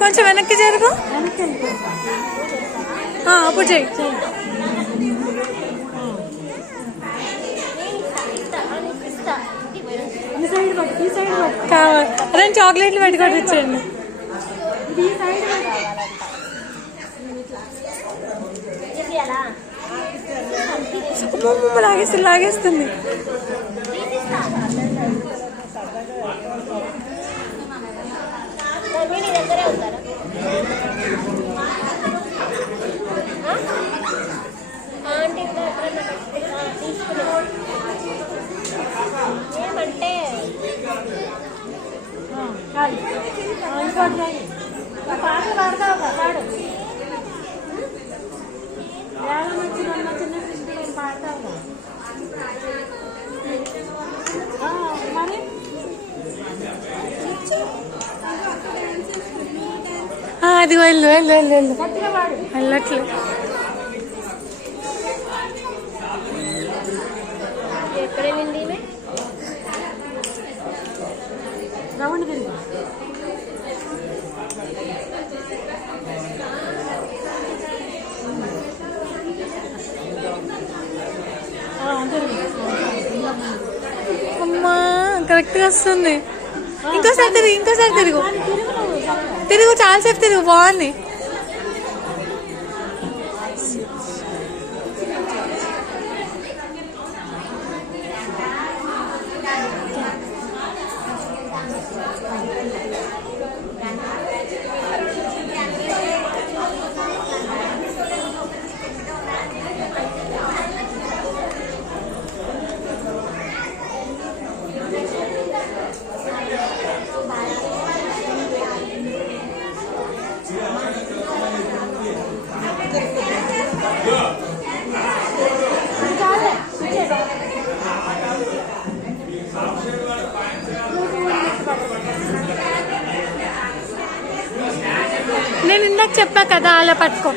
కొంచెం వెనక్కి జరుగు. అప్పుడు చెయ్యి. కావాలి అదే చాక్లెట్లు పెట్టుకోటి ఇచ్చేయండి. లాగేస్తుంది. ఏమంటే పాటలు పాడతావు పాడు. చిన్న కృష్ణుడు పాడతావు మరి అది వెళ్ళు వెళ్ళు వెళ్ళు వెళ్ళు వెళ్ళట్లే. ఎక్కడ వెళ్ళింది రౌండ్ తిరిగి అమ్మా కరెక్ట్గా వస్తుంది. ఇంకోసారి తిరుగు, ఇంకోసారి తిరుగు, తిరుగు చాలాసేపు తిరుగు. బాగుంది. నేను ఇందాక చెప్పా కదా, అలా పట్టుకో.